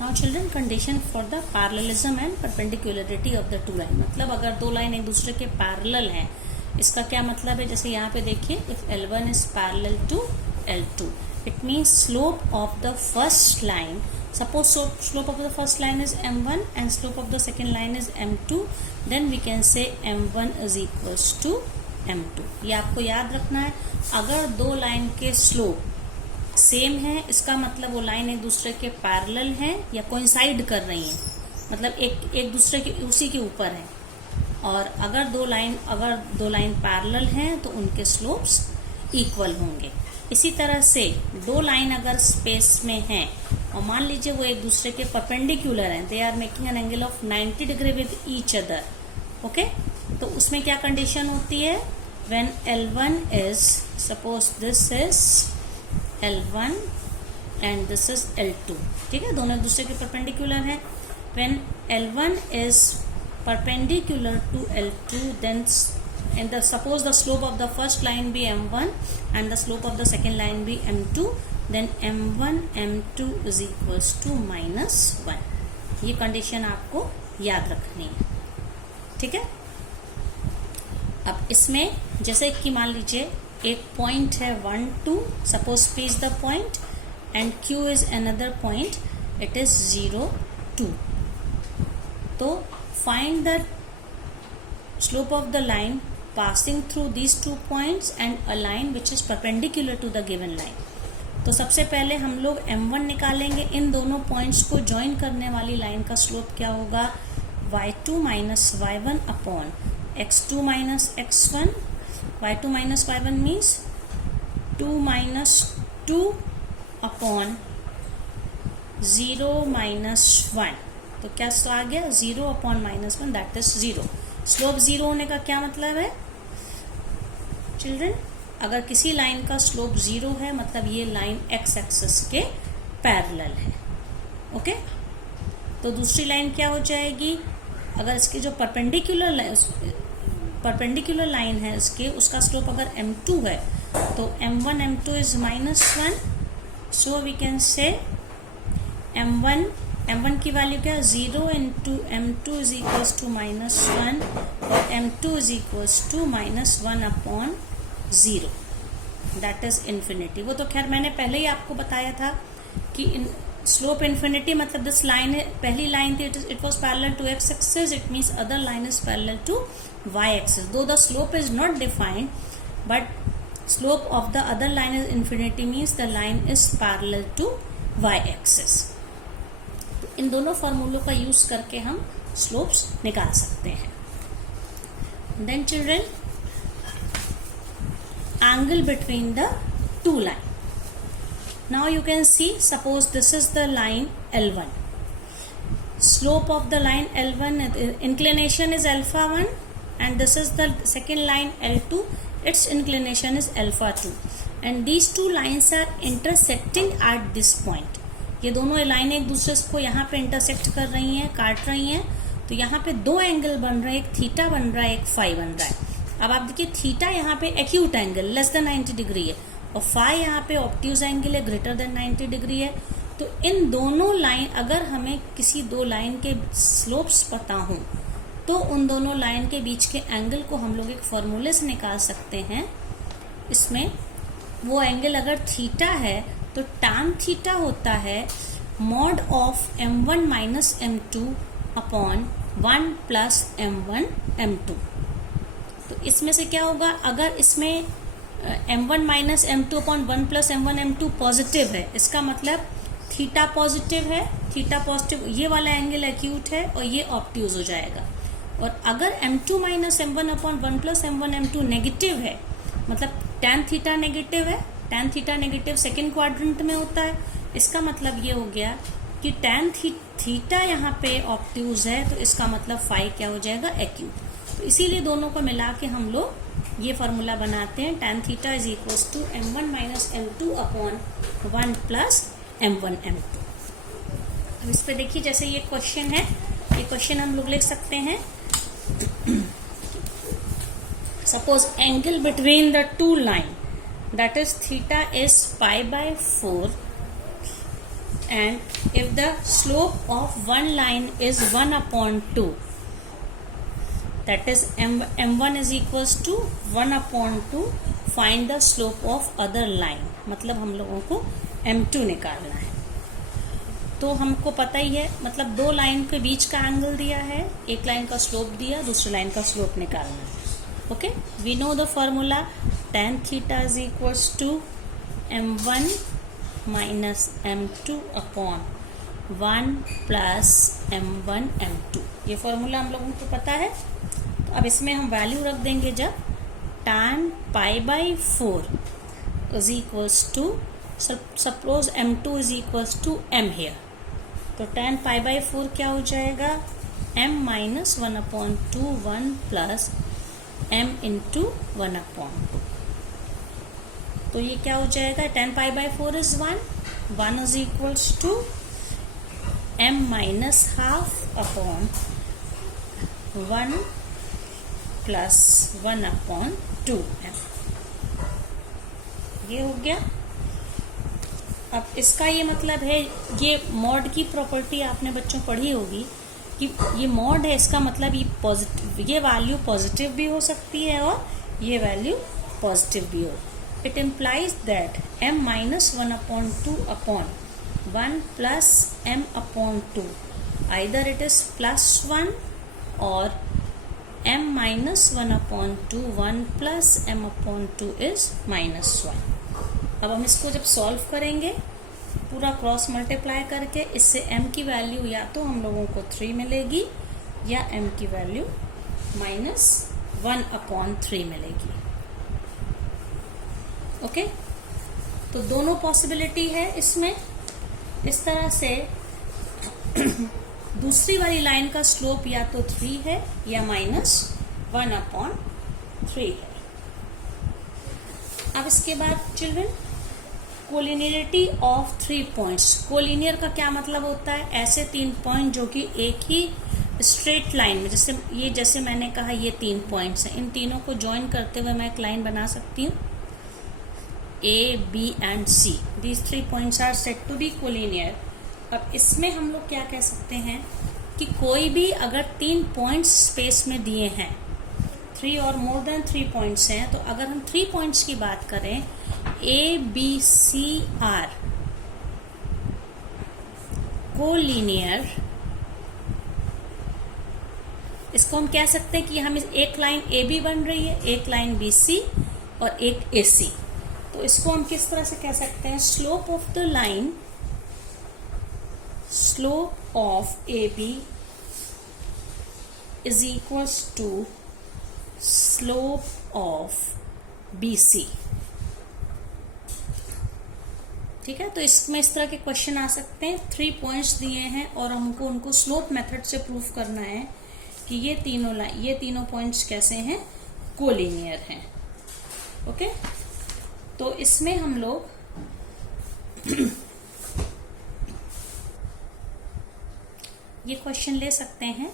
Now children, condition for the parallelism and perpendicularity of the two line, मतलब अगर दो line एक दूसरे के पैरेलल हैं, इसका क्या मतलब है? जैसे यहाँ पे देखिए, if L1 is parallel to L2, it means slope of the first line, suppose slope of the first line is M1 and slope of the second line is M2, then we can say M1 is equals to M2। ये आपको याद रखना है। अगर दो line के slope same है, इसका मतलब वो लाइन एक दूसरे के पैरेलल हैं या कोइंसाइड कर रही हैं, मतलब एक दूसरे के उसी के ऊपर है। और अगर दो लाइन पैरेलल हैं तो उनके स्लोप्स इक्वल होंगे। इसी तरह से दो लाइन अगर स्पेस में हैं और मान लीजिए वो एक दूसरे के परपेंडिकुलर हैं, they are making an angle of 90 degree with each other, okay, तो उसमें क्या कंडीशन होती है? When L1 is, suppose this is L1 and this is L2, ठीक है, दोनों एक दूसरे के परपेंडिकुलर हैं। When L1 is perpendicular to L2, then and suppose the slope of the first line be M1 and the slope of the second line be M2, then M1 M2 is equals to -1। ये condition आपको याद रखनी है, ठीक है। अब इसमें जैसे कि मान लीजिए एक पॉइंट है 1 2, suppose P is the point and Q is another point, it is 0 2, तो find the slope of the line passing through these 2 points and a line which is perpendicular to the given line। तो सबसे पहले हम लोग M1 निकालेंगे। इन दोनों points को join करने वाली लाइन का स्लोप क्या होगा? y2 minus y1 upon x2 minus x1। y2 minus y1 means 2 minus 2 upon 0 minus 1, तो क्या आ गया? 0 अपॉन -1, दैट इज 0। स्लोप 0 होने का क्या मतलब है चिल्ड्रन? अगर किसी लाइन का स्लोप 0 है, मतलब ये लाइन x एक्सिस के पैरेलल है, ओके। तो दूसरी लाइन क्या हो जाएगी? अगर इसके जो परपेंडिकुलर लाइन है इसके, उसका स्लोप अगर M2 है तो M1 M2 is -1, so we can say M1 की वैल्यू क्या है? 0 into M2 is equals to -1 और M2 is equals to -1 upon 0, that is infinity. वो तो खैर मैंने पहले ही आपको बताया था कि स्लोप इन्फिनिटी मतलब दिस लाइन, पहली लाइन थी it was parallel to x axis, it means other line is parallel to y axis. Though the slope is not defined, but slope of the other line is infinity means the line is parallel to y axis. इन दोनों फॉर्मूलों का use करके हम slopes निकाल सकते हैं। Then children, angle between the two line. Now you can see, suppose this is the line L1, slope of the line L1, inclination is α1 and this is the second line L2, its inclination is α2 and these two lines are intersecting at this point। ये दोनों line एक दूसरे को यहाँ पे intersect कर रही हैं, काट रही हैं, तो यहाँ पे दो एंगल बन रहे हैं, एक थीटा बन रहा है, एक फाई बन रहा है। अब आप देखिए, थीटा यहाँ पे acute angle less than 90 degree है और फाई यहाँ पे ऑब्ट्यूज एंगल है ग्रेटर देन 90 डिग्री है। तो इन दोनों लाइन, अगर हमें किसी दो लाइन के स्लोप्स पता हो तो उन दोनों लाइन के बीच के एंगल को हम लोग एक फॉर्मूले से निकाल सकते हैं। इसमें वो एंगल अगर थीटा है तो tan थीटा होता है mod of M1 minus M2 upon 1 plus M1 M2। तो इसमें से क्या होगा? अगर इसमें M1 minus M2 upon 1 plus M1 M2 positive है, इसका मतलब थीटा पॉजिटिव है, थीटा पॉजिटिव, ये वाला एंगल एक्यूट है और ये ऑब्ट्यूज हो जाएगा। और अगर M2 minus M1 upon 1 plus M1 M2 negative है, मतलब tan थीटा नेगेटिव है, tan theta negative second quadrant में होता है, इसका मतलब ये हो गया कि tan थीटा यहाँ पे ऑब्ट्यूज है, तो इसका मतलब फाई क्या हो जाएगा? एक्यूट। तो इसीलिए दोनों को मिला के हम लोग ये फॉर्मूला बनाते हैं, tan theta is equals to M1 minus M2 upon 1 plus M1 M2। अब इस पे देखिए, जैसे ये क्वेश्चन है, ये क्वेश्चन हम लोग लिख सकते हैं। Suppose angle between the two line, that is theta is pi by 4 and if the slope of one line is 1/2, that is m1 is equals to 1/2, find the slope of other line, मतलब हम लोगों को m2 निकालना है। तो हमको पता ही है, मतलब दो लाइन के बीच का एंगल दिया है, एक लाइन का स्लोप दिया, दूसरी लाइन का स्लोप निकालना है। Okay, we know the formula tan theta is equals to m1 minus m2 upon 1 plus m1 m2। ये फॉर्मूला हम लोगों को पता है। तो अब इसमें हम वैल्यू रख देंगे, जब tan π/4 is equals to, suppose m2 is equals to m हियर, तो tan π/4 क्या हो जाएगा, m minus 1/2 1 plus m into 1/2। तो ये क्या हो जाएगा, tan π/4 is 1 is equals to m minus half upon 1 plus 1/2m। ये हो गया। अब इसका ये मतलब है, ये मॉड की प्रॉपर्टी आपने बच्चों पढ़ी होगी कि ये मॉड है, इसका मतलब ये पॉजिटिव, ये वैल्यू पॉजिटिव भी हो सकती है और ये वैल्यू पॉजिटिव भी हो। It implies that m minus 1/2 upon 1 plus m/2, either it is +1 और m minus 1/2 1 plus m/2 is -1। अब हम इसको जब सॉल्व करेंगे पूरा क्रॉस मल्टीप्लाई करके, इससे m की वैल्यू या तो हम लोगों को 3 मिलेगी या m की वैल्यू -1/3 मिलेगी। ओके, तो दोनों पॉसिबिलिटी है इसमें। इस तरह से दूसरी वाली लाइन का स्लोप या तो 3 है या -1/3 है। अब इसके बाद children, collinearity of 3 points. Collinear का क्या मतलब होता है, ऐसे 3 पॉइंट जो कि एक ही स्ट्रेट लाइन में, जैसे मैंने कहा ये 3 पॉइंट्स हैं, इन तीनों को ज्वाइन करते हुए मैं एक लाइन बना सकती हूँ, A, B and C। These 3 points are said to be collinear. अब इसमें हम लोग क्या कह सकते हैं कि कोई भी अगर 3 पॉइंट्स स्पेस में दिए हैं, 3 और मोर देन 3 पॉइंट्स हैं, तो अगर हम 3 पॉइंट्स की बात करें, A, B, C are collinear, इसको हम कह सकते हैं कि हम एक लाइन AB बन रही है, एक लाइन BC और एक AC। तो इसको हम किस तरह से कह सकते हैं, slope of the line, slope of AB is equals to slope of BC। ठीक है, तो इसमें इस तरह के क्वेश्चन आ सकते हैं। 3 पॉइंट्स दिए हैं और हमको उनको स्लोप मेथड से प्रूफ करना है कि ये तीनों पॉइंट्स कैसे हैं, कोलिनियर हैं। ओके, तो इसमें हम लोग ये क्वेश्चन ले सकते हैं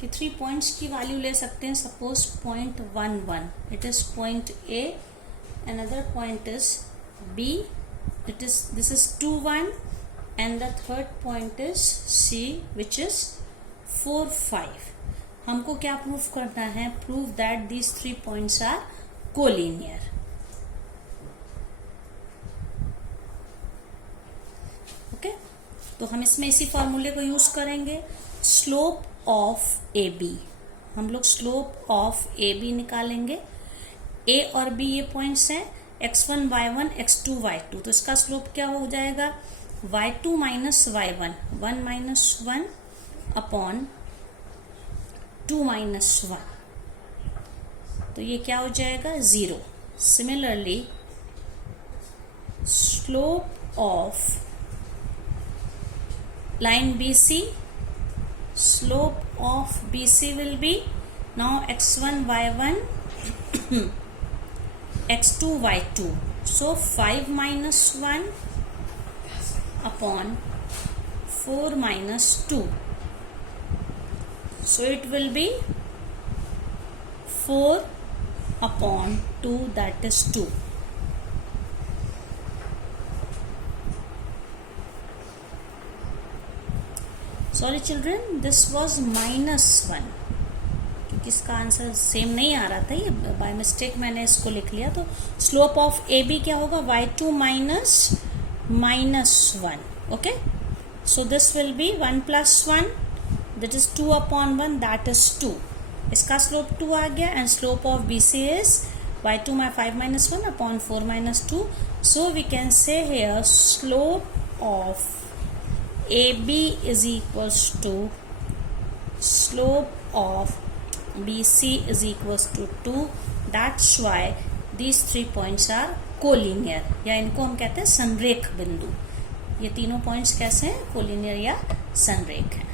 कि 3 पॉइंट्स की वैल्यू ले सकते हैं। Suppose point 1 1, it is point A, another point is B, this is 2 1, and the third point is C, which is 4 5। हमको क्या प्रूफ करना है, prove that these 3 points are collinear। Okay, तो हम इसमें इसी फॉर्मूले को यूज करेंगे। स्लोप ऑफ AB, हम लोग स्लोप ऑफ AB निकालेंगे। A और B ये पॉइंट्स हैं, x1 y1 x2 y2, तो इसका स्लोप क्या हो जाएगा, y2 minus y1, 1 minus 1 upon 2 minus 1, तो ये क्या हो जाएगा, 0। Similarly slope of line BC, slope of BC will be now x1 y1 x2 y2, so 5 minus 1 upon 4 minus 2, so it will be 4 upon 2, that is 2. Sorry children, this was -1 क्योंकि इसका answer same नहीं आ रहा था, ये by mistake मैंने इसको लिख लिया। तो स्लोप ऑफ ए बी क्या होगा, y2 -1. Okay, so this will be 1 + 1 that is 2/1 that is 2. इसका स्लोप 2 आ गया and slope of B C is y2 - 5 - 1 upon 4 - 2. So we can say here slope of AB is equals to slope of BC is equals to 2. That's why these 3 points are collinear, या इनको हम कहते हैं संरेख बिंदु। ये तीनों points कैसे हैं, कोलिनियर या संरेख हैं।